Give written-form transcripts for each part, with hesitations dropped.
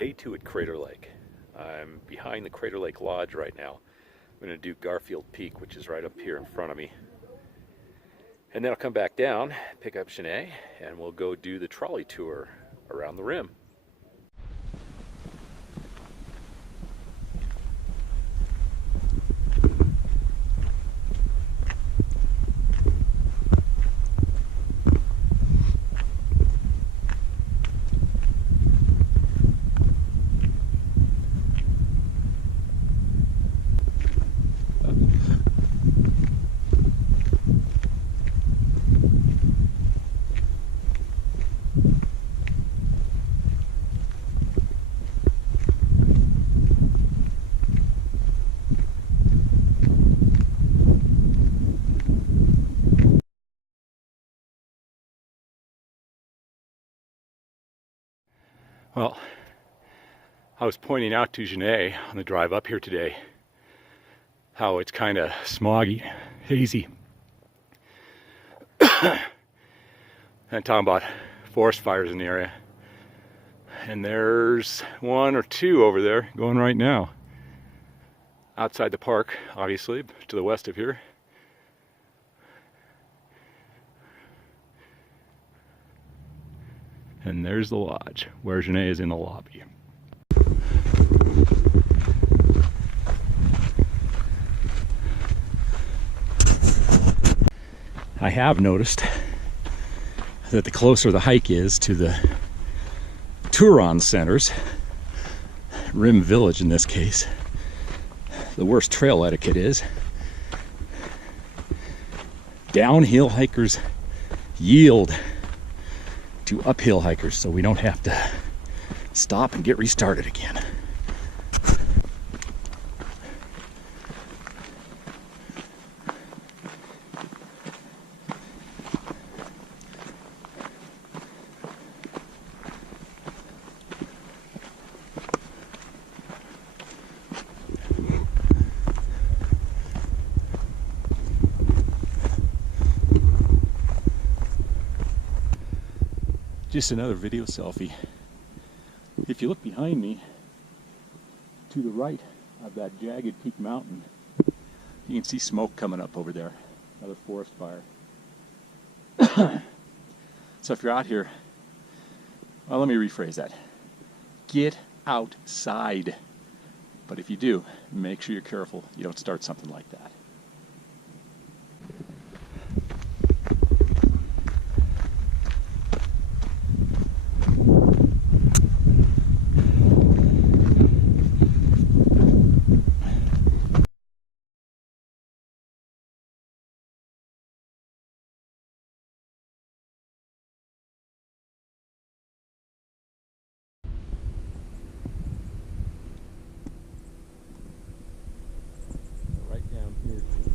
Day 2 at Crater Lake. I'm behind the Crater Lake Lodge right now. I'm going to do Garfield Peak, which is right up here in front of me. And then I'll come back down, pick up Shanae, and we'll go do the trolley tour around the rim. Well, I was pointing out to Janae on the drive up here today how it's kind of smoggy, hazy. And talking about forest fires in the area. And there's one or two over there going right now. Outside the park, obviously, to the west of here. And there's the lodge, where Janae is in the lobby. I have noticed that the closer the hike is to the Turon centers, Rim Village in this case, the worse trail etiquette is. Downhill hikers yield to uphill hikers, so we don't have to stop and get restarted again. Just another video selfie. If you look behind me, to the right of that jagged peak mountain, you can see smoke coming up over there. Another forest fire. So if you're out here, well, let me rephrase that. Get outside. But if you do, make sure you're careful you don't start something like that.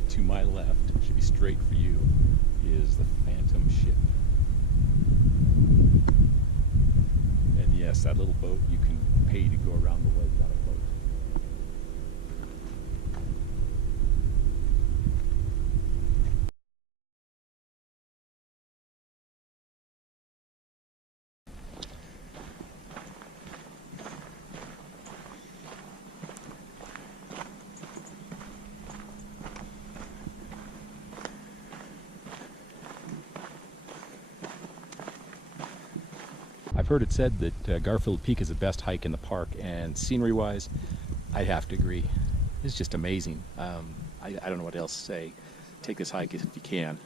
To my left, should be straight for you, is the Phantom ship. And yes, that little boat, you can pay to go around the lake on a boat. I've heard it said that Garfield Peak is the best hike in the park, and scenery-wise, I have to agree. It's just amazing. I don't know what else to say. Take this hike if you can.